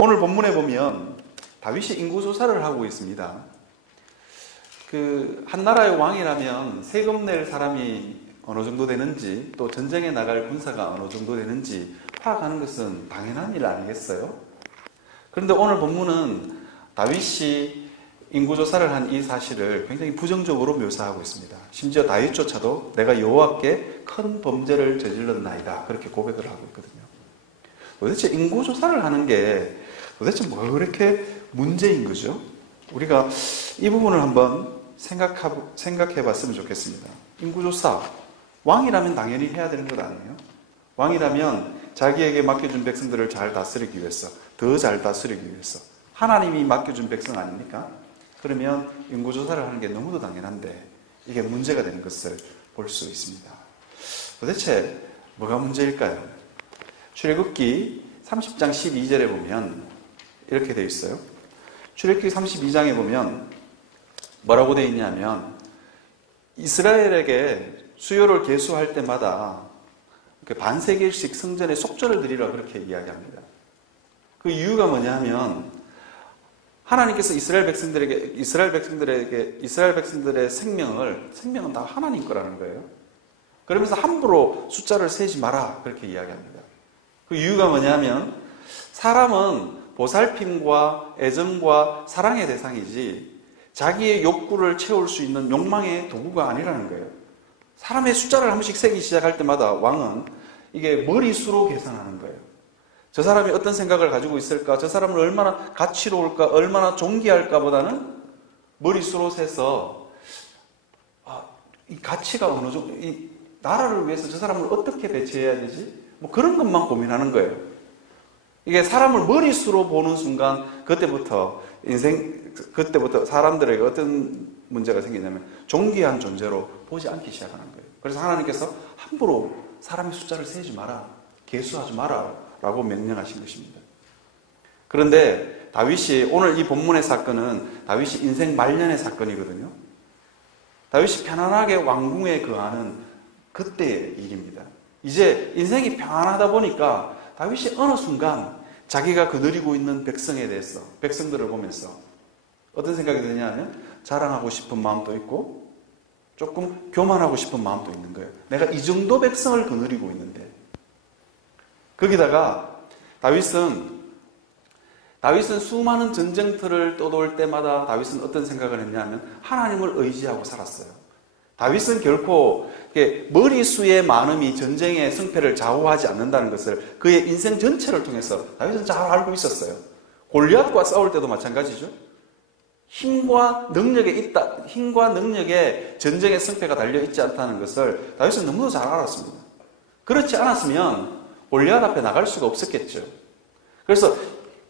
오늘 본문에 보면 다윗이 인구조사를 하고 있습니다. 한 나라의 왕이라면 세금 낼 사람이 어느 정도 되는지, 또 전쟁에 나갈 군사가 어느 정도 되는지 파악하는 것은 당연한 일 아니겠어요? 그런데 오늘 본문은 다윗이 인구조사를 한 이 사실을 굉장히 부정적으로 묘사하고 있습니다. 심지어 다윗조차도 내가 여호와께 큰 범죄를 저질렀나이다, 그렇게 고백을 하고 있거든요. 도대체 인구조사를 하는 게 도대체 뭐 그렇게 문제인 거죠? 우리가 이 부분을 한번 생각해 봤으면 좋겠습니다. 인구조사, 왕이라면 당연히 해야 되는 것 아니에요? 왕이라면 자기에게 맡겨준 백성들을 잘 다스리기 위해서, 더 잘 다스리기 위해서, 하나님이 맡겨준 백성 아닙니까? 그러면 인구조사를 하는 게 너무도 당연한데 이게 문제가 되는 것을 볼 수 있습니다. 도대체 뭐가 문제일까요? 출애굽기 30장 12절에 보면 이렇게 되어 있어요. 출애굽기 32장에 보면 뭐라고 되어 있냐면, 이스라엘에게 수요를 계수할 때마다 반세길씩 성전에 속죄를 드리라, 그렇게 이야기합니다. 그 이유가 뭐냐면 하나님께서 이스라엘 백성들의 생명은 다 하나님 거라는 거예요. 그러면서 함부로 숫자를 세지 마라, 그렇게 이야기합니다. 그 이유가 뭐냐면 사람은 보살핌과 애정과 사랑의 대상이지 자기의 욕구를 채울 수 있는 욕망의 도구가 아니라는 거예요. 사람의 숫자를 한 번씩 세기 시작할 때마다 왕은 이게 머리수로 계산하는 거예요. 저 사람이 어떤 생각을 가지고 있을까, 저 사람을 얼마나 가치로울까, 얼마나 존귀할까 보다는 머리수로 세서 이 가치가 어느 정도, 이 나라를 위해서 저 사람을 어떻게 배치해야 되지? 뭐 그런 것만 고민하는 거예요. 이게 사람을 머리수로 보는 순간 그때부터 사람들에게 어떤 문제가 생기냐면 존귀한 존재로 보지 않기 시작하는 거예요. 그래서 하나님께서 함부로 사람의 숫자를 세지 마라, 계수하지 마라 라고 명령하신 것입니다. 그런데 다윗이, 오늘 이 본문의 사건은 다윗이 인생 말년의 사건이거든요. 다윗이 편안하게 왕궁에 거하는 그때의 일입니다. 이제 인생이 편안하다 보니까 다윗이 어느 순간 자기가 거느리고 있는 백성에 대해서, 백성들을 보면서 어떤 생각이 드냐면 자랑하고 싶은 마음도 있고 조금 교만하고 싶은 마음도 있는 거예요. 내가 이 정도 백성을 거느리고 있는데. 거기다가 다윗은 수많은 전쟁터를 떠돌 때마다 다윗은 어떤 생각을 했냐면 하나님을 의지하고 살았어요. 다윗은 결코 머리수의 많음이 전쟁의 승패를 좌우하지 않는다는 것을 그의 인생 전체를 통해서 다윗은 잘 알고 있었어요. 골리앗과 싸울 때도 마찬가지죠. 힘과 능력에 전쟁의 승패가 달려있지 않다는 것을 다윗은 너무도 잘 알았습니다. 그렇지 않았으면 골리앗 앞에 나갈 수가 없었겠죠. 그래서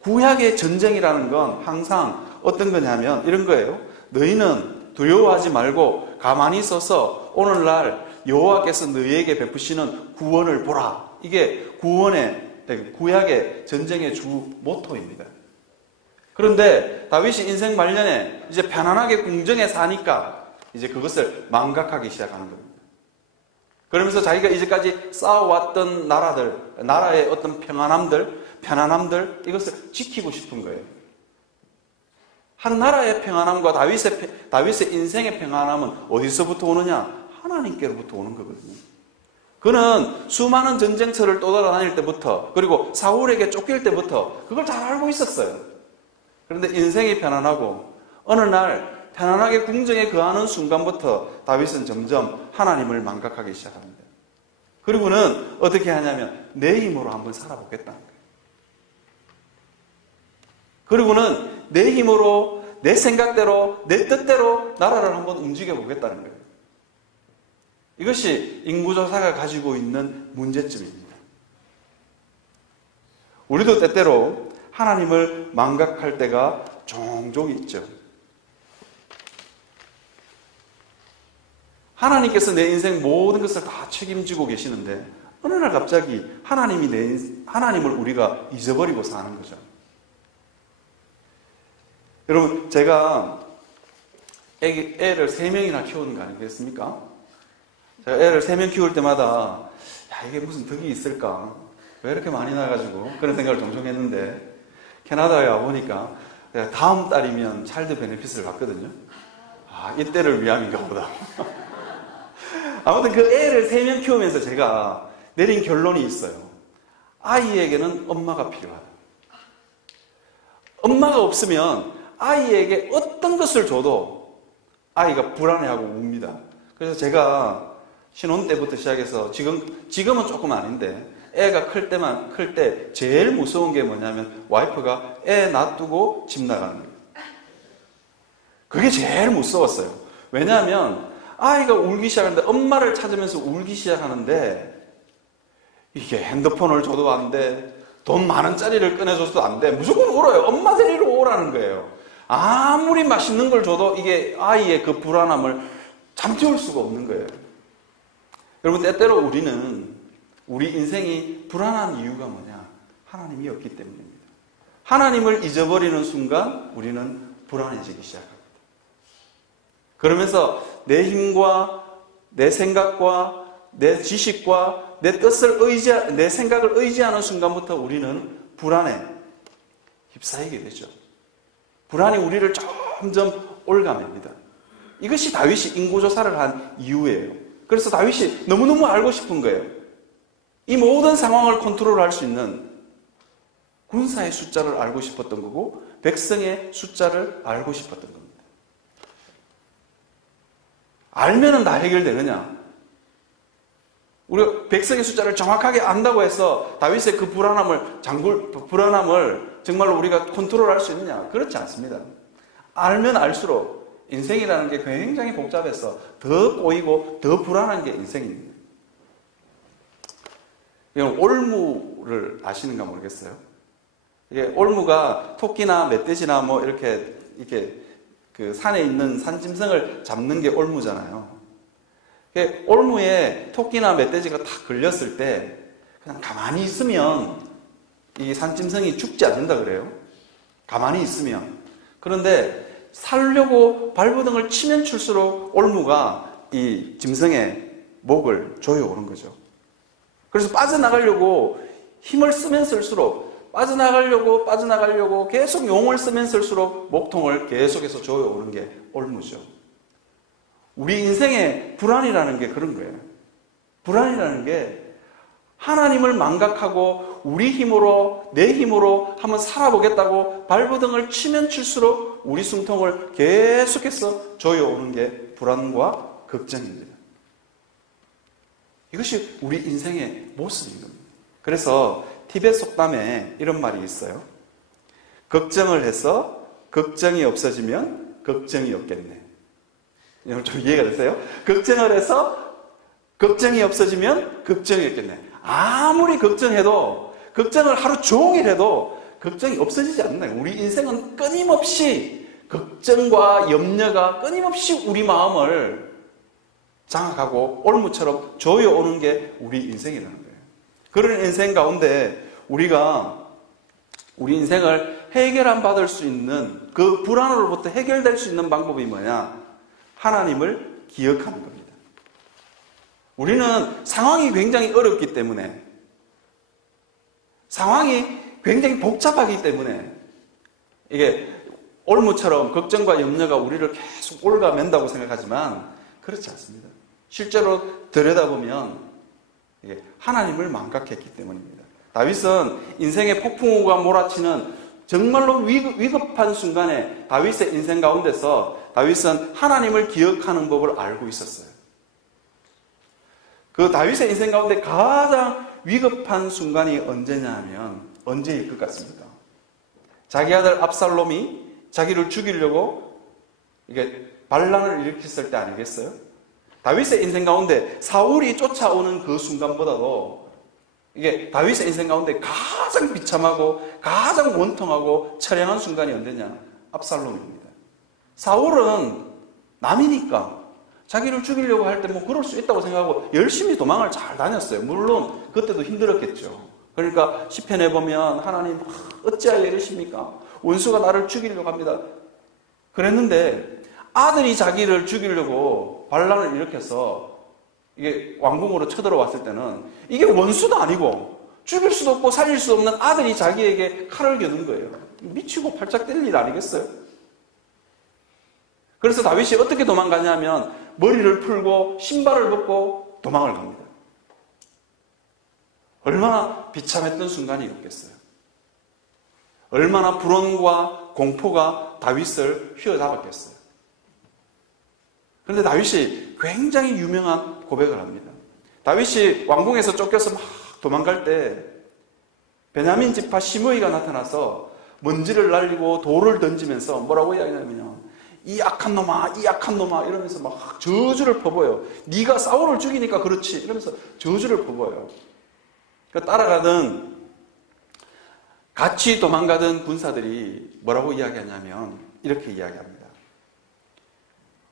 구약의 전쟁이라는 건 항상 어떤 거냐면 이런 거예요. 너희는 두려워하지 말고 가만히 서서 오늘날 여호와께서 너희에게 베푸시는 구원을 보라. 이게 구약의 전쟁의 주 모토입니다. 그런데 다윗이 인생 말년에 이제 편안하게 궁정에 사니까 이제 그것을 망각하기 시작하는 겁니다. 그러면서 자기가 이제까지 쌓아왔던 나라의 어떤 편안함들, 이것을 지키고 싶은 거예요. 한 나라의 평안함과 다윗의 인생의 평안함은 어디서부터 오느냐? 하나님께로부터 오는 거거든요. 그는 수많은 전쟁터를 떠돌아다닐 때부터, 그리고 사울에게 쫓길 때부터 그걸 잘 알고 있었어요. 그런데 인생이 편안하고 어느 날 편안하게 궁정에 거하는 순간부터 다윗은 점점 하나님을 망각하기 시작합니다. 그리고는 어떻게 하냐면 내 힘으로 한번 살아보겠다는 거예요. 그리고는 내 힘으로, 내 생각대로, 내 뜻대로 나라를 한번 움직여보겠다는 거예요. 이것이 인구조사가 가지고 있는 문제점입니다. 우리도 때때로 하나님을 망각할 때가 종종 있죠. 하나님께서 내 인생 모든 것을 다 책임지고 계시는데 어느 날 갑자기 하나님을 우리가 잊어버리고 사는 거죠. 여러분, 제가 애를 3명이나 키우는 거 아니겠습니까? 제가 애를 3명 키울 때마다 이게 무슨 덕이 있을까? 왜 이렇게 많이 나가지고 그런 생각을 종종 했는데 캐나다에 와보니까 다음 달이면 차일드 베네핏을 받거든요. 아, 이때를 위함인가 보다. 아무튼 그 애를 3명 키우면서 제가 내린 결론이 있어요. 아이에게는 엄마가 필요하다. 엄마가 없으면 아이에게 어떤 것을 줘도 아이가 불안해하고 웁니다. 그래서 제가 신혼 때부터 시작해서 지금은 조금 아닌데 애가 클 때 제일 무서운 게 뭐냐면 와이프가 애 놔두고 집 나가는 거예요. 그게 제일 무서웠어요. 왜냐하면 아이가 울기 시작하는데 엄마를 찾으면서 울기 시작하는데 이게 핸드폰을 줘도 안 돼. 돈 10,000원짜리를 꺼내줘도 안 돼. 무조건 울어요. 엄마 데리러 오라는 거예요. 아무리 맛있는 걸 줘도 이게 아이의 그 불안함을 잠재울 수가 없는 거예요. 여러분, 때때로 우리 인생이 불안한 이유가 뭐냐? 하나님이 없기 때문입니다. 하나님을 잊어버리는 순간 우리는 불안해지기 시작합니다. 그러면서 내 힘과 내 생각과 내 지식과 내 생각을 의지하는 순간부터 우리는 불안에 휩싸이게 되죠. 불안이 우리를 점점 올가맵니다. 이것이 다윗이 인구조사를 한 이유예요. 그래서 다윗이 너무너무 알고 싶은 거예요. 이 모든 상황을 컨트롤할 수 있는 군사의 숫자를 알고 싶었던 거고 백성의 숫자를 알고 싶었던 겁니다. 알면은 다 해결되느냐? 우리가 백성의 숫자를 정확하게 안다고 해서 다윗의 그 불안함을 정말로 우리가 컨트롤할 수 있느냐? 그렇지 않습니다. 알면 알수록 인생이라는 게 굉장히 복잡해서 더 꼬이고 더 불안한 게 인생입니다. 여러분, 올무를 아시는가 모르겠어요. 이게 올무가 토끼나 멧돼지나 뭐 이렇게 그 산에 있는 산짐승을 잡는 게 올무잖아요. 올무에 토끼나 멧돼지가 탁 걸렸을 때 그냥 가만히 있으면 이 산짐승이 죽지 않는다 그래요. 가만히 있으면. 그런데 살려고 발버둥을 치면 칠수록 올무가 이 짐승의 목을 조여오는 거죠. 그래서 빠져나가려고 힘을 쓰면 쓸수록 빠져나가려고 계속 용을 쓰면 쓸수록 목통을 계속해서 조여오는 게 올무죠. 우리 인생의 불안이라는 게 그런 거예요. 불안이라는 게 하나님을 망각하고 우리 힘으로 내 힘으로 한번 살아보겠다고 발버둥을 치면 칠수록 우리 숨통을 계속해서 조여오는 게 불안과 걱정입니다. 이것이 우리 인생의 모습인 겁니다. 그래서 티벳 속담에 이런 말이 있어요. 걱정을 해서 걱정이 없어지면 걱정이 없겠네. 좀 이해가 되세요? 걱정을 해서 걱정이 없어지면 걱정이 없겠네. 아무리 걱정해도, 걱정을 하루 종일 해도 걱정이 없어지지 않나요? 우리 인생은 끊임없이 걱정과 염려가 끊임없이 우리 마음을 장악하고 올무처럼 조여오는 게 우리 인생이라는 거예요. 그런 인생 가운데 우리가 우리 인생을 해결 받을 수 있는 그 불안으로부터 해결될 수 있는 방법이 뭐냐? 하나님을 기억하는 겁니다. 우리는 상황이 굉장히 어렵기 때문에, 상황이 굉장히 복잡하기 때문에 이게 올무처럼 걱정과 염려가 우리를 계속 올가맨다고 생각하지만 그렇지 않습니다. 실제로 들여다보면 이게 하나님을 망각했기 때문입니다. 다윗은 인생의 폭풍우가 몰아치는 정말로 위급한 순간에 다윗의 인생 가운데서 다윗은 하나님을 기억하는 법을 알고 있었어요. 그 다윗의 인생 가운데 가장 위급한 순간이 언제냐 하면 언제일 것 같습니까? 자기 아들 압살롬이 자기를 죽이려고 이게 반란을 일으켰을 때 아니겠어요? 다윗의 인생 가운데 사울이 쫓아오는 그 순간보다도 이게 다윗의 인생 가운데 가장 비참하고 가장 원통하고 처량한 순간이 언제냐? 압살롬입니다. 사울은 남이니까 자기를 죽이려고 할 때 뭐 그럴 수 있다고 생각하고 열심히 도망을 잘 다녔어요. 물론 그때도 힘들었겠죠. 그러니까 시편에 보면 하나님 어찌하여 이러십니까? 원수가 나를 죽이려고 합니다. 그랬는데 아들이 자기를 죽이려고 반란을 일으켜서 이게 왕궁으로 쳐들어왔을 때는 이게 원수도 아니고 죽일 수도 없고 살릴 수 없는 아들이 자기에게 칼을 겨눈 거예요. 미치고 팔짝 뛸 일 아니겠어요? 그래서 다윗이 어떻게 도망가냐면 머리를 풀고 신발을 벗고 도망을 갑니다. 얼마나 비참했던 순간이었겠어요. 얼마나 불안과 공포가 다윗을 휘어잡았겠어요. 그런데 다윗이 굉장히 유명한 고백을 합니다. 다윗이 왕궁에서 쫓겨서 막 도망갈 때 베냐민 지파 시므이가 나타나서 먼지를 날리고 돌을 던지면서 뭐라고 이야기하냐면 이 악한 놈아, 이 악한 놈아 이러면서 막 저주를 퍼부어요. 네가 사울을 죽이니까 그렇지 이러면서 저주를 퍼부어요. 그러니까 따라가던 같이 도망가던 군사들이 뭐라고 이야기하냐면 이렇게 이야기합니다.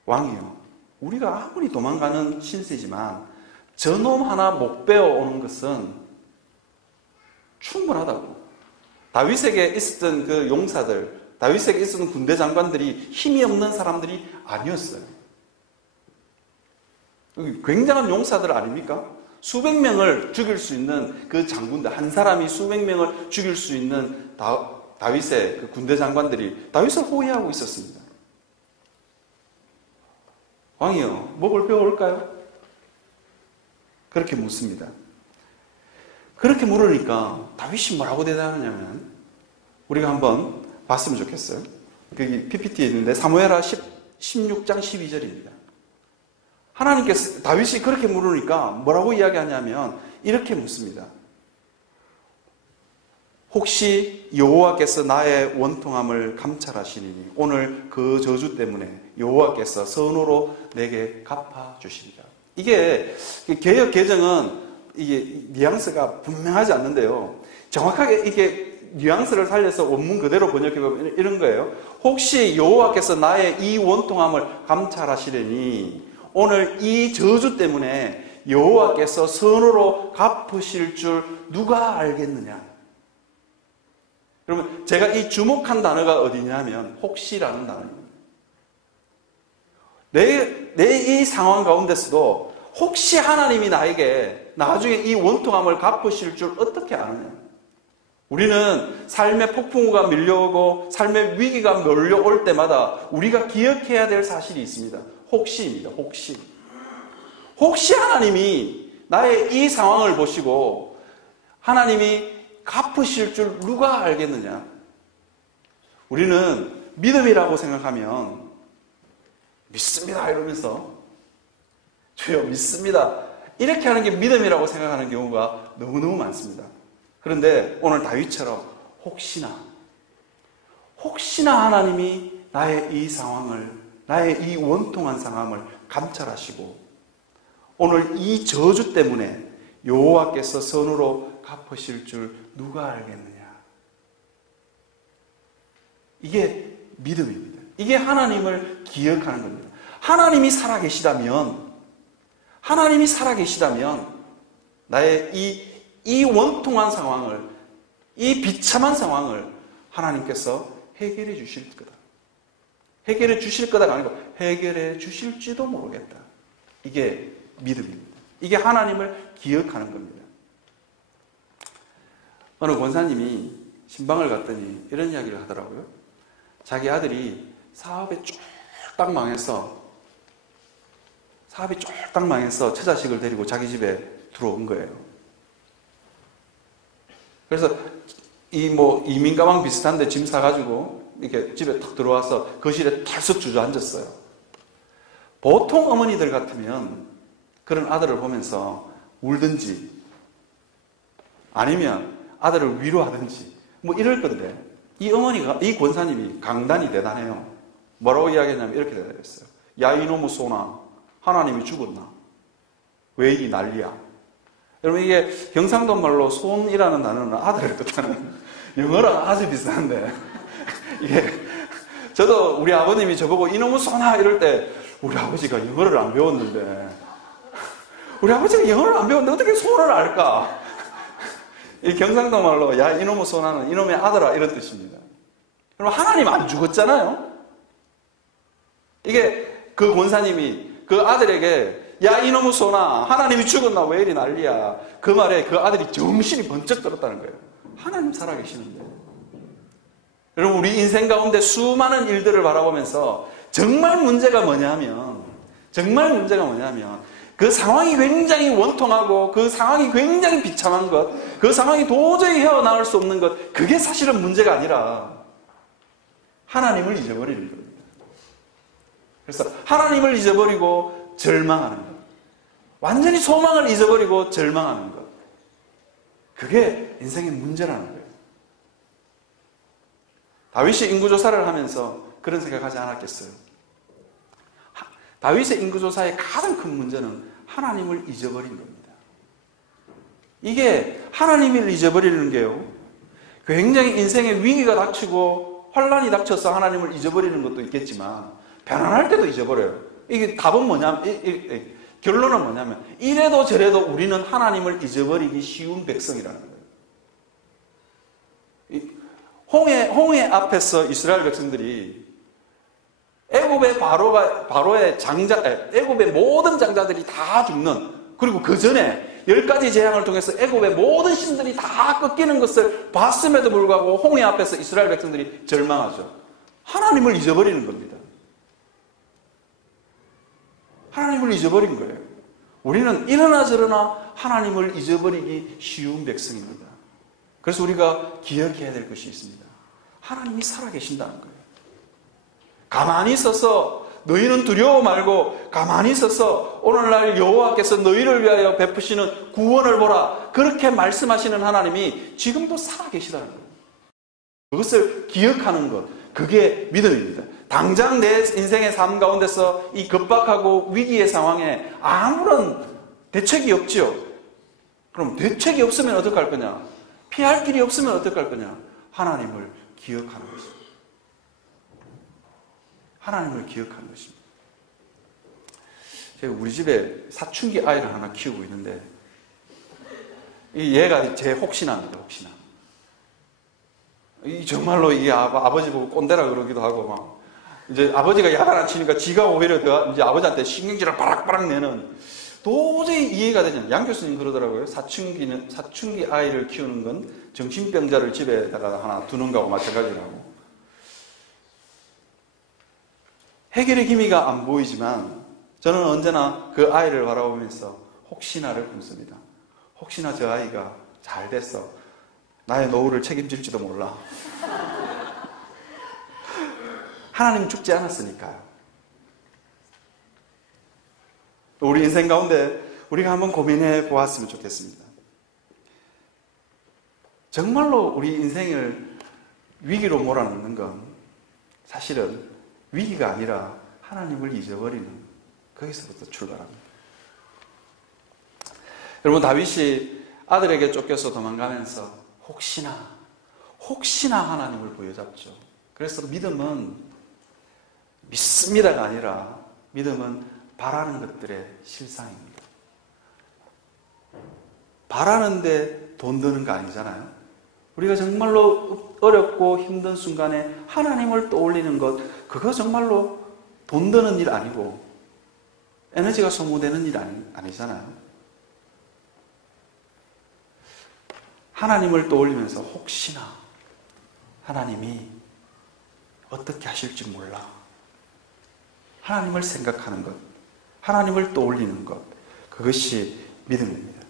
왕이요, 우리가 아무리 도망가는 신세지만 저놈 하나 못 베어오는 것은 충분하다고. 다윗에게 있었던 그 용사들, 다윗에게 있었던 군대 장관들이 힘이 없는 사람들이 아니었어요. 굉장한 용사들 아닙니까? 수백 명을 죽일 수 있는 그 장군들, 한 사람이 수백 명을 죽일 수 있는 다윗의 그 군대 장관들이 다윗을 호위하고 있었습니다. 왕이요, 목을 베어올까요? 그렇게 묻습니다. 그렇게 물으니까 다윗이 뭐라고 대답하냐면 우리가 한번 봤으면 좋겠어요. 거기 PPT에 있는데 사무엘하 16장 12절입니다. 하나님께서 다윗이 그렇게 물으니까 뭐라고 이야기하냐면 이렇게 묻습니다. 혹시 여호와께서 나의 원통함을 감찰하시니 오늘 그 저주 때문에 여호와께서 선으로 내게 갚아주시리라. 이게 개역 개정은 이게 뉘앙스가 분명하지 않는데요. 정확하게 이게 뉘앙스를 살려서 원문 그대로 번역해보면 이런 거예요. 혹시 여호와께서 나의 이 원통함을 감찰하시려니 오늘 이 저주 때문에 여호와께서 선으로 갚으실 줄 누가 알겠느냐? 그러면 제가 이 주목한 단어가 어디냐면 혹시라는 단어입니다. 내 이 상황 가운데서도 혹시 하나님이 나에게 나중에 이 원통함을 갚으실 줄 어떻게 아느냐? 우리는 삶의 폭풍우가 밀려오고 삶의 위기가 몰려올 때마다 우리가 기억해야 될 사실이 있습니다. 혹시입니다. 혹시. 혹시 하나님이 나의 이 상황을 보시고 하나님이 갚으실 줄 누가 알겠느냐? 우리는 믿음이라고 생각하면 믿습니다 이러면서 주여 믿습니다 이렇게 하는 게 믿음이라고 생각하는 경우가 너무너무 많습니다. 그런데 오늘 다윗처럼 혹시나 하나님이 나의 이 상황을, 나의 이 원통한 상황을 감찰하시고 오늘 이 저주 때문에 여호와께서 선으로 갚으실 줄 누가 알겠느냐? 이게 믿음입니다. 이게 하나님을 기억하는 겁니다. 하나님이 살아계시다면 나의 이 원통한 상황을, 이 비참한 상황을 하나님께서 해결해 주실 거다. 해결해 주실 거다가 아니고 해결해 주실지도 모르겠다. 이게 믿음입니다. 이게 하나님을 기억하는 겁니다. 어느 권사님이 신방을 갔더니 이런 이야기를 하더라고요. 자기 아들이 사업이 쫄딱 망해서 처자식을 데리고 자기 집에 들어온 거예요. 그래서 이민 가방 비슷한데 짐 사가지고 이렇게 집에 탁 들어와서 거실에 털썩 주저앉았어요. 보통 어머니들 같으면 그런 아들을 보면서 울든지 아니면 아들을 위로하든지 이럴 건데 이 권사님이 강단이 대단해요. 뭐라고 이야기했냐면 이렇게 대답했어요. 야 이놈의 소나 하나님이 죽었나? 왜 이 난리야? 여러분 이게 경상도 말로 손이라는 단어는 아들을 뜻하는 영어랑 아주 비슷한데 이게 저도 우리 아버님이 저보고 이놈의 소나 이럴 때 우리 아버지가 영어를 안 배웠는데 우리 아버지가 영어를 안 배웠는데 어떻게 손을 알까? 이 경상도 말로 야 이놈의 소나는 이놈의 아들아 이런 뜻입니다. 그럼 하나님 안 죽었잖아요. 이게 그 권사님이 그 아들에게 야 이놈의 소나 하나님이 죽었나 왜 이리 난리야. 그 말에 그 아들이 정신이 번쩍 들었다는 거예요. 하나님 살아계시는데 여러분, 우리 인생 가운데 수많은 일들을 바라보면서 정말 문제가 뭐냐면 그 상황이 굉장히 원통하고 그 상황이 굉장히 비참한 것, 그 상황이 도저히 헤어나올 수 없는 것, 그게 사실은 문제가 아니라 하나님을 잊어버리는 겁니다. 그래서 하나님을 잊어버리고 절망하는 것, 완전히 소망을 잊어버리고 절망하는 것, 그게 인생의 문제라는 거예요. 다윗이 인구조사를 하면서 그런 생각하지 않았겠어요? 다윗의 인구조사의 가장 큰 문제는 하나님을 잊어버린 겁니다. 이게 하나님을 잊어버리는 게요, 굉장히 인생에 위기가 닥치고 환란이 닥쳐서 하나님을 잊어버리는 것도 있겠지만 편안할 때도 잊어버려요. 이게 답은 뭐냐면, 결론은 뭐냐면 이래도 저래도 우리는 하나님을 잊어버리기 쉬운 백성이라는 거예요. 홍해 앞에서 이스라엘 백성들이 애굽의 애굽의 모든 장자들이 다 죽는, 그리고 그 전에 10가지 재앙을 통해서 애굽의 모든 신들이 다 꺾이는 것을 봤음에도 불구하고 홍해 앞에서 이스라엘 백성들이 절망하죠. 하나님을 잊어버리는 겁니다. 하나님을 잊어버린 거예요. 우리는 이러나 저러나 하나님을 잊어버리기 쉬운 백성입니다. 그래서 우리가 기억해야 될 것이 있습니다. 하나님이 살아계신다는 거예요. 가만히 있어서 너희는 두려워 말고 가만히 있어서 오늘날 여호와께서 너희를 위하여 베푸시는 구원을 보라, 그렇게 말씀하시는 하나님이 지금도 살아계시다는 거예요. 그것을 기억하는 것, 그게 믿음입니다. 당장 내 인생의 삶 가운데서 이 급박하고 위기의 상황에 아무런 대책이 없지요. 그럼 대책이 없으면 어떡할 거냐? 피할 길이 없으면 어떡할 거냐? 하나님을 기억하는 것입니다. 하나님을 기억하는 것입니다. 제가 우리 집에 사춘기 아이를 하나 키우고 있는데, 얘가 제 혹시나입니다. 혹시나. 정말로 이게 아버지 보고 꼰대라 그러기도 하고, 막 이제 아버지가 야단 안 치니까 지가 오히려 더 이제 아버지한테 신경질을 바락바락 내는, 도저히 이해가 되지 않아요. 양 교수님 그러더라고요. 사춘기 아이를 키우는 건 정신병자를 집에다가 하나 두는 거하고 마찬가지라고. 해결의 기미가 안 보이지만 저는 언제나 그 아이를 바라보면서 혹시나를 품습니다. 혹시나 저 아이가 잘 돼서 나의 노후를 책임질지도 몰라. 하나님 죽지 않았으니까요. 우리 인생 가운데 우리가 한번 고민해 보았으면 좋겠습니다. 정말로 우리 인생을 위기로 몰아넣는 건 사실은 위기가 아니라 하나님을 잊어버리는, 거기서부터 출발합니다. 여러분, 다윗이 아들에게 쫓겨서 도망가면서 혹시나 하나님을 부여잡죠. 그래서 믿음은 믿습니다가 아니라 믿음은 바라는 것들의 실상입니다. 바라는데 돈 드는 거 아니잖아요. 우리가 정말로 어렵고 힘든 순간에 하나님을 떠올리는 것, 그거 정말로 돈 드는 일 아니고 에너지가 소모되는 일 아니잖아요. 하나님을 떠올리면서 혹시나 하나님이 어떻게 하실지 몰라, 하나님을 생각하는 것, 하나님을 떠올리는 것, 그것이 믿음입니다.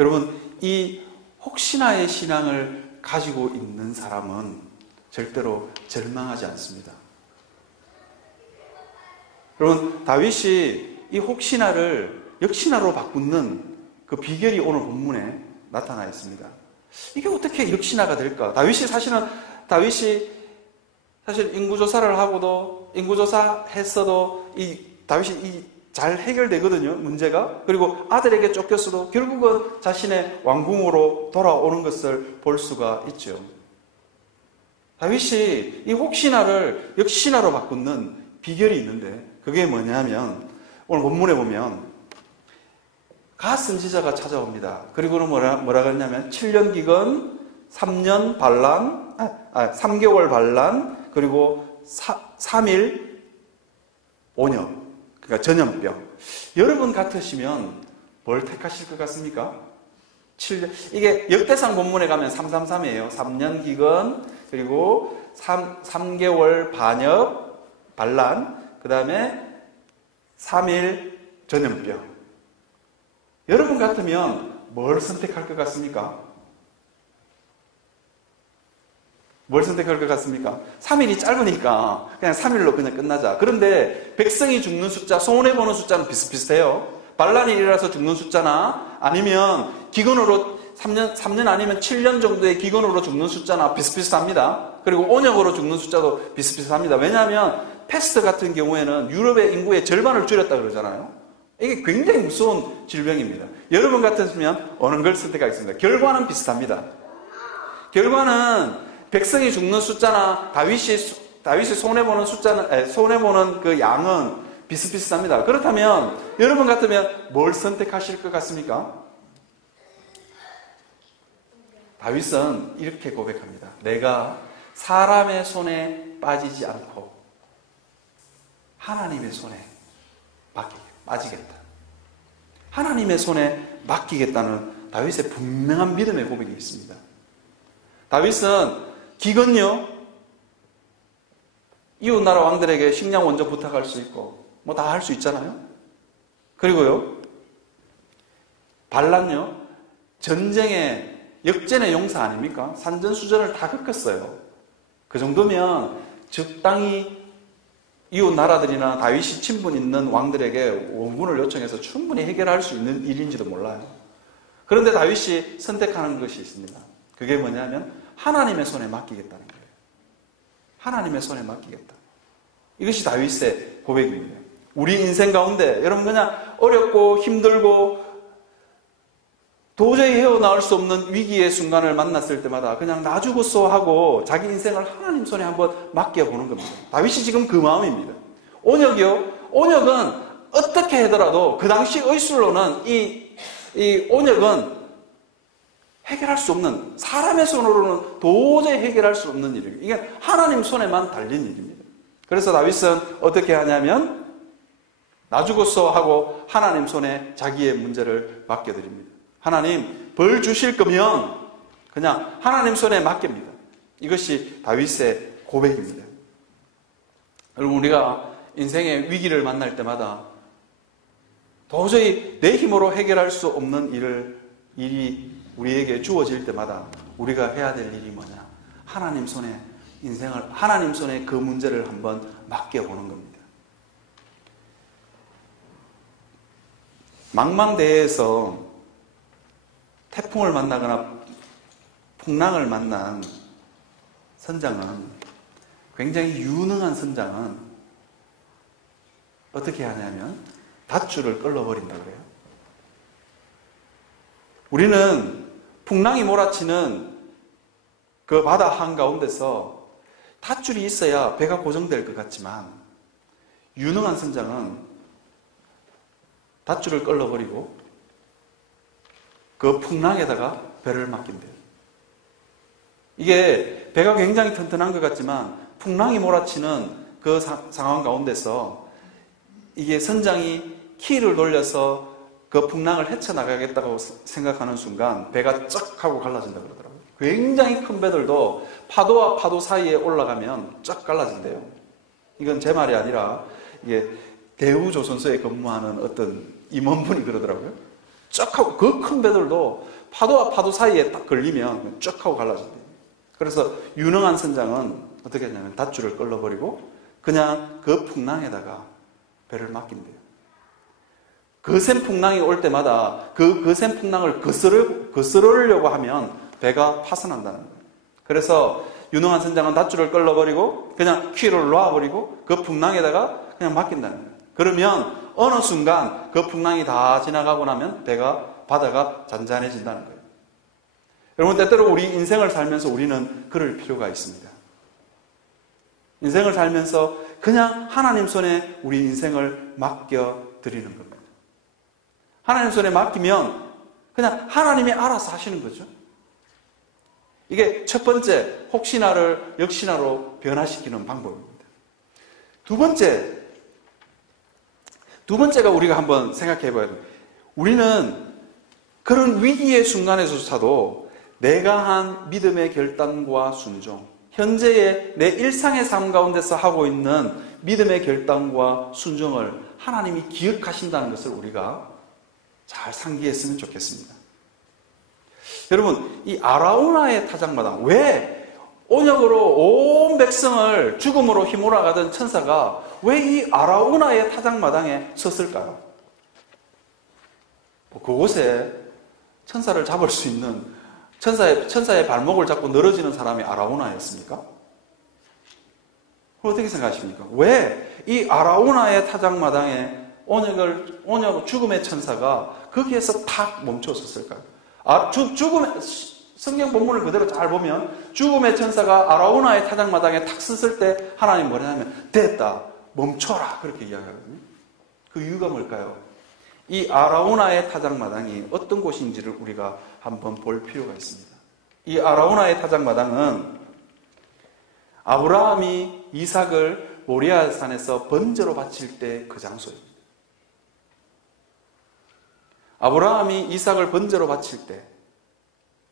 여러분, 이 혹시나의 신앙을 가지고 있는 사람은 절대로 절망하지 않습니다. 여러분, 다윗이 이 혹시나를 역시나로 바꾸는 그 비결이 오늘 본문에 나타나 있습니다. 이게 어떻게 역시나가 될까? 다윗이 사실 인구조사를 하고도, 인구조사 했어도 다윗이 잘 해결되거든요, 문제가. 그리고 아들에게 쫓겼어도 결국은 자신의 왕궁으로 돌아오는 것을 볼 수가 있죠. 다윗이 이 혹시나를 역시나로 바꾸는 비결이 있는데, 그게 뭐냐면 오늘 본문에 보면 갓 선지자가 찾아옵니다. 그리고는 뭐라 그랬냐면 7년 기근, 3년 반란, 3개월 반란, 그리고 3일 오년, 그러니까 전염병. 여러분 같으시면 뭘 택하실 것 같습니까? 7년. 이게 역대상 본문에 가면 333이에요. 3년 기근, 그리고 3개월 반역, 반란, 그 다음에 3일 전염병. 여러분 같으면 뭘 선택할 것 같습니까? 뭘 선택할 것 같습니까? 3일이 짧으니까 그냥 3일로 그냥 끝나자. 그런데 백성이 죽는 숫자, 손해보는 숫자는 비슷비슷해요. 반란이 일어나서 죽는 숫자나 아니면 기근으로 3년 아니면 7년 정도의 기근으로 죽는 숫자나 비슷비슷합니다. 그리고 온역으로 죽는 숫자도 비슷비슷합니다. 왜냐하면 패스트 같은 경우에는 유럽의 인구의 절반을 줄였다 그러잖아요. 이게 굉장히 무서운 질병입니다. 여러분 같으면 어느 걸 선택하겠습니다. 결과는 비슷합니다. 결과는 백성이 죽는 숫자나 다윗이 손해보는 숫자는, 손해보는 그 양은 비슷비슷합니다. 그렇다면 여러분 같으면 뭘 선택하실 것 같습니까? 다윗은 이렇게 고백합니다. 내가 사람의 손에 빠지지 않고 하나님의 손에 빠지겠다. 하나님의 손에 맡기겠다는 다윗의 분명한 믿음의 고백이 있습니다. 다윗은 기근요, 이웃나라 왕들에게 식량 먼저 부탁할 수 있고 뭐 다 할 수 있잖아요. 그리고요, 반란요, 전쟁의 역전의 용사 아닙니까? 산전수전을 다 겪었어요. 그 정도면 적당히 이웃 나라들이나 다윗이 친분 있는 왕들에게 원군을 요청해서 충분히 해결할 수 있는 일인지도 몰라요. 그런데 다윗이 선택하는 것이 있습니다. 그게 뭐냐면 하나님의 손에 맡기겠다는 거예요. 하나님의 손에 맡기겠다. 이것이 다윗의 고백입니다. 우리 인생 가운데 여러분 그냥 어렵고 힘들고 도저히 헤어나올 수 없는 위기의 순간을 만났을 때마다 그냥 나 죽었어 하고 자기 인생을 하나님 손에 한번 맡겨보는 겁니다. 다윗이 지금 그 마음입니다. 온역이요. 온역은 어떻게 하더라도 그 당시 의술로는 이 온역은 해결할 수 없는, 사람의 손으로는 도저히 해결할 수 없는 일입니다. 이게 하나님 손에만 달린 일입니다. 그래서 다윗은 어떻게 하냐면 나 죽었어 하고 하나님 손에 자기의 문제를 맡겨드립니다. 하나님 벌 주실 거면 그냥 하나님 손에 맡깁니다. 이것이 다윗의 고백입니다. 여러분 우리가 인생의 위기를 만날 때마다 도저히 내 힘으로 해결할 수 없는 일이 우리에게 주어질 때마다 우리가 해야 될 일이 뭐냐? 하나님 손에 하나님 손에 그 문제를 한번 맡겨보는 겁니다. 망망대해에서 태풍을 만나거나 풍랑을 만난 선장은, 굉장히 유능한 선장은 어떻게 하냐면 닷줄을 끌어버린다 그래요. 우리는 풍랑이 몰아치는 그 바다 한가운데서 닷줄이 있어야 배가 고정될 것 같지만 유능한 선장은 닷줄을 끌어버리고 그 풍랑에다가 배를 맡긴대요. 이게 배가 굉장히 튼튼한 것 같지만 풍랑이 몰아치는 그 상황 가운데서 이게 선장이 키를 돌려서 그 풍랑을 헤쳐나가겠다고 생각하는 순간 배가 쩍 하고 갈라진다 그러더라고요. 굉장히 큰 배들도 파도와 파도 사이에 올라가면 쩍 갈라진대요. 이건 제 말이 아니라 이게 대우조선소에 근무하는 어떤 임원분이 그러더라고요. 쩍 하고 그 큰 배들도 파도와 파도 사이에 딱 걸리면 쩍 하고 갈라진대요. 그래서 유능한 선장은 어떻게 하냐면 닷줄을 끌어버리고 그냥 그 풍랑에다가 배를 맡긴대요. 거센 풍랑이 올 때마다 그 거센 풍랑을 거스르려고 하면 배가 파손한다는 거예요. 그래서 유능한 선장은 닷줄을 끌어버리고 그냥 키를 놓아버리고 그 풍랑에다가 그냥 맡긴다는 거예요. 그러면 어느 순간 그 풍랑이 다 지나가고 나면 바다가 잔잔해진다는 거예요. 여러분 때때로 우리 인생을 살면서 우리는 그럴 필요가 있습니다. 인생을 살면서 그냥 하나님 손에 우리 인생을 맡겨드리는 겁니다. 하나님 손에 맡기면 그냥 하나님이 알아서 하시는 거죠. 이게 첫 번째, 혹시나를 역시나로 변화시키는 방법입니다. 두 번째가 우리가 한번 생각해 봐야 돼요. 우리는 그런 위기의 순간에서조차도 내가 한 믿음의 결단과 순종, 현재의 내 일상의 삶 가운데서 하고 있는 믿음의 결단과 순종을 하나님이 기억하신다는 것을 우리가 잘 상기했으면 좋겠습니다. 여러분, 이 아라우나의 타작마당, 왜 언약으로 온 백성을 죽음으로 휘몰아가던 천사가 왜 이 아라우나의 타작마당에 섰을까요? 그곳에 천사를 잡을 수 있는 천사의 발목을 잡고 늘어지는 사람이 아라우나였습니까? 어떻게 생각하십니까? 왜 이 아라우나의 타작마당에 죽음의 천사가 거기에서 탁 멈춰섰을까요? 성경 본문을 그대로 잘 보면 죽음의 천사가 아라우나의 타작마당에 탁 섰을 때 하나님 뭐냐면 됐다, 멈춰라, 그렇게 이야기하거든요. 그 이유가 뭘까요? 이 아라우나의 타작마당이 어떤 곳인지를 우리가 한번 볼 필요가 있습니다. 이 아라우나의 타작마당은 아브라함이 이삭을 모리아 산에서 번제로 바칠 때 그 장소입니다. 아브라함이 이삭을 번제로 바칠 때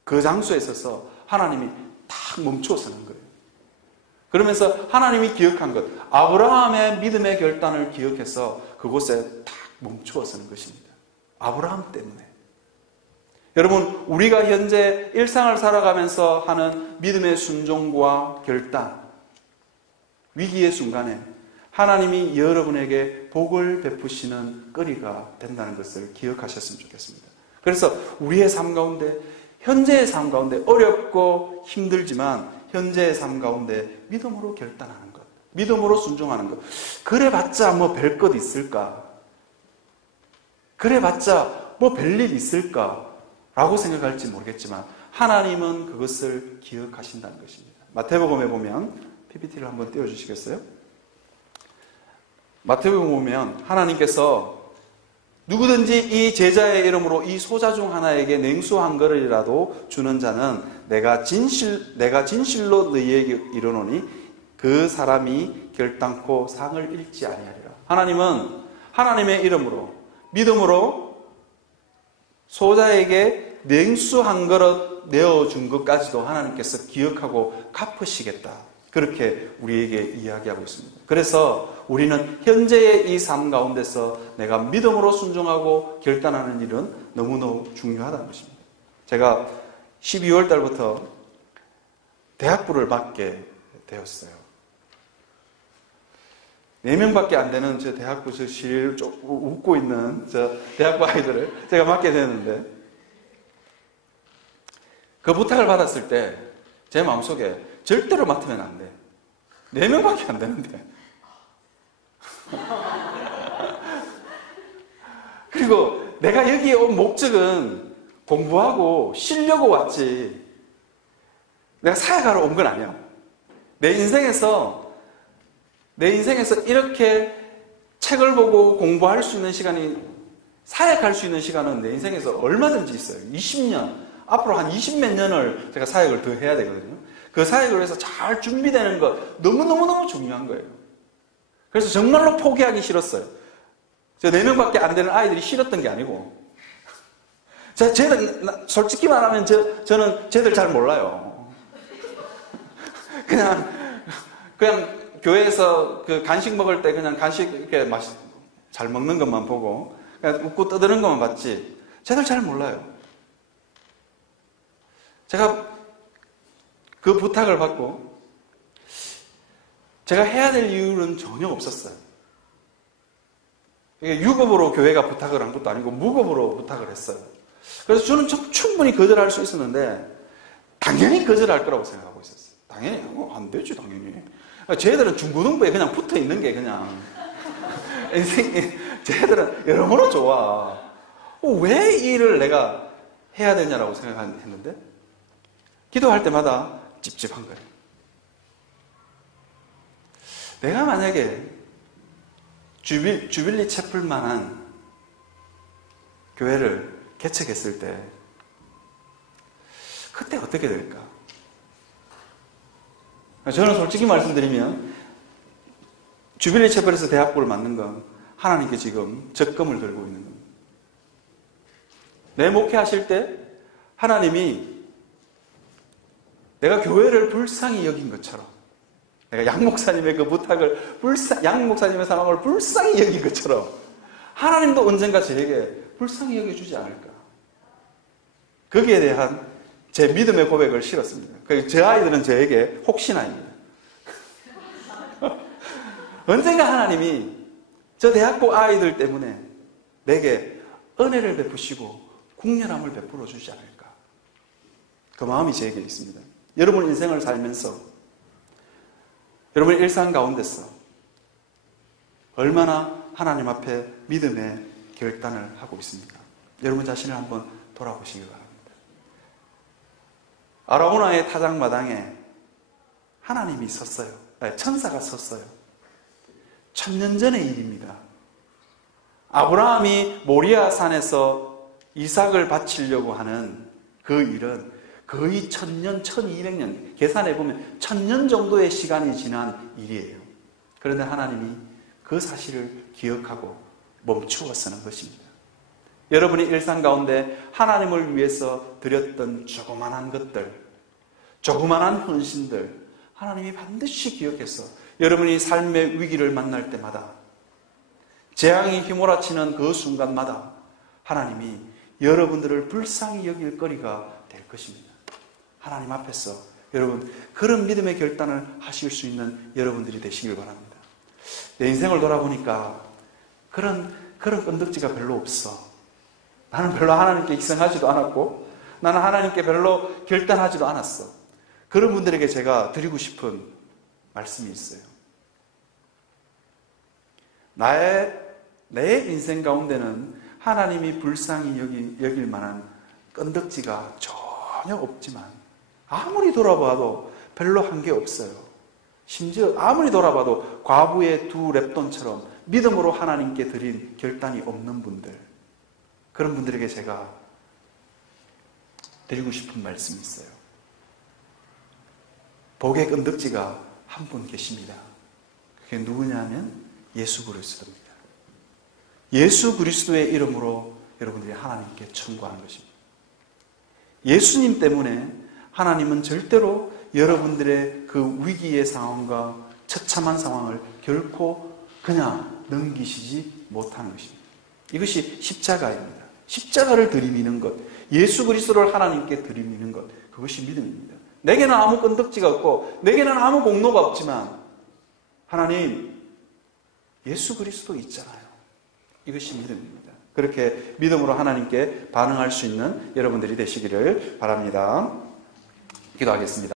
그 장소에 있어서 하나님이 탁 멈춰서는 거예요. 그러면서 하나님이 기억한 것, 아브라함의 믿음의 결단을 기억해서 그곳에 탁 멈추어서는 것입니다. 아브라함 때문에. 여러분, 우리가 현재 일상을 살아가면서 하는 믿음의 순종과 결단, 위기의 순간에 하나님이 여러분에게 복을 베푸시는 거리가 된다는 것을 기억하셨으면 좋겠습니다. 그래서 우리의 삶 가운데, 현재의 삶 가운데 어렵고 힘들지만 현재의 삶 가운데 믿음으로 결단하는 것, 믿음으로 순종하는 것, 그래봤자 뭐 별 것 있을까? 그래봤자 뭐 별일 있을까? 라고 생각할지 모르겠지만 하나님은 그것을 기억하신다는 것입니다. 마태복음에 보면, PPT를 한번 띄워주시겠어요? 마태복음 보면 하나님께서 누구든지 이 제자의 이름으로 이 소자 중 하나에게 냉수 한 그릇이라도 주는 자는 내가 진실로 너희에게 이르노니 그 사람이 결단코 상을 잃지 아니하리라. 하나님은 하나님의 이름으로 믿음으로 소자에게 냉수 한 그릇 내어준 것까지도 하나님께서 기억하고 갚으시겠다, 그렇게 우리에게 이야기하고 있습니다. 그래서 우리는 현재의 이 삶 가운데서 내가 믿음으로 순종하고 결단하는 일은 너무너무 중요하다는 것입니다. 제가 12월 달부터 대학부를 맡게 되었어요. 4명밖에 안 되는 저 대학부 실 웃고 있는 저 대학부 아이들을 제가 맡게 되었는데, 그 부탁을 받았을 때 제 마음속에 절대로 맡으면 안 돼. 4명밖에 안 되는데. 그리고 내가 여기에 온 목적은 공부하고 쉬려고 왔지, 내가 사역하러 온 건 아니야. 내 인생에서 이렇게 책을 보고 공부할 수 있는 시간이, 사역할 수 있는 시간은 내 인생에서 얼마든지 있어요. 20년, 앞으로 한 20몇 년을 제가 사역을 더 해야 되거든요. 그 사역을 위해서 잘 준비되는 것 너무너무너무 중요한 거예요. 그래서 정말로 포기하기 싫었어요. 저 4명밖에 안 되는 아이들이 싫었던 게 아니고, 쟤들, 솔직히 말하면 저는 쟤들 잘 몰라요. 그냥 교회에서 그 간식 먹을 때 그냥 간식 이렇게 잘 먹는 것만 보고 그냥 웃고 떠드는 것만 봤지, 쟤들 잘 몰라요. 제가 그 부탁을 받고 제가 해야 될 이유는 전혀 없었어요. 이게 유급으로 교회가 부탁을 한 것도 아니고 무급으로 부탁을 했어요. 그래서 저는 충분히 거절할 수 있었는데 당연히 거절할 거라고 생각하고 있었어요. 당연히 안 되지, 당연히. 쟤들은 중고등부에 그냥 붙어 있는 게 그냥 인생이, 쟤들은 여러모로 좋아. 왜 이 일을 내가 해야 되냐라고 생각했는데 기도할 때마다 찝찝한 거예요. 내가 만약에 주빌리 채플만한 교회를 개척했을 때 그때 어떻게 될까? 저는 솔직히 말씀드리면 주빌리 채플에서 대학부를 맡는 건 하나님께 지금 적금을 들고 있는 겁니다. 내 목회하실 때 하나님이 내가 교회를 불쌍히 여긴 것처럼, 내가 양 목사님의 그 부탁을 양 목사님의 상황을 불쌍히 여긴 것처럼 하나님도 언젠가 저에게 불쌍히 여겨주지 않을까. 거기에 대한 제 믿음의 고백을 실었습니다. 제 아이들은 저에게 혹시나입니다. 언젠가 하나님이 저 대학교 아이들 때문에 내게 은혜를 베푸시고 국률함을 베풀어 주지 않을까. 그 마음이 제게 있습니다. 여러분 인생을 살면서, 여러분 일상 가운데서 얼마나 하나님 앞에 믿음의 결단을 하고 있습니까? 여러분 자신을 한번 돌아보시기 바랍니다. 아라우나의 타작마당에 하나님이 섰어요. 천사가 섰어요. 1000년 전의 일입니다. 아브라함이 모리아 산에서 이삭을 바치려고 하는 그 일은 거의 1000년, 1200년, 계산해보면 1000년 정도의 시간이 지난 일이에요. 그런데 하나님이 그 사실을 기억하고 멈추었다는 것입니다. 여러분이 일상 가운데 하나님을 위해서 드렸던 조그만한 것들, 조그만한 헌신들, 하나님이 반드시 기억해서 여러분이 삶의 위기를 만날 때마다, 재앙이 휘몰아치는 그 순간마다 하나님이 여러분들을 불쌍히 여길 거리가 될 것입니다. 하나님 앞에서 여러분 그런 믿음의 결단을 하실 수 있는 여러분들이 되시길 바랍니다. 내 인생을 돌아보니까 그런 건덕지가 별로 없어. 나는 별로 하나님께 희생하지도 않았고 나는 하나님께 별로 결단하지도 않았어. 그런 분들에게 제가 드리고 싶은 말씀이 있어요. 내 인생 가운데는 하나님이 불쌍히 여길 만한 건덕지가 전혀 없지만 아무리 돌아봐도 별로 한 게 없어요. 심지어 아무리 돌아봐도 과부의 2 렙돈처럼 믿음으로 하나님께 드린 결단이 없는 분들, 그런 분들에게 제가 드리고 싶은 말씀이 있어요. 복의 건덕지가 한 분 계십니다. 그게 누구냐면 예수 그리스도입니다. 예수 그리스도의 이름으로 여러분들이 하나님께 청구하는 것입니다. 예수님 때문에 하나님은 절대로 여러분들의 그 위기의 상황과 처참한 상황을 결코 그냥 넘기시지 못하는 것입니다. 이것이 십자가입니다. 십자가를 들이미는 것, 예수 그리스도를 하나님께 들이미는 것, 그것이 믿음입니다. 내게는 아무 건덕지가 없고 내게는 아무 공로가 없지만 하나님, 예수 그리스도 있잖아요. 이것이 믿음입니다. 그렇게 믿음으로 하나님께 반응할 수 있는 여러분들이 되시기를 바랍니다. 기도하겠습니다.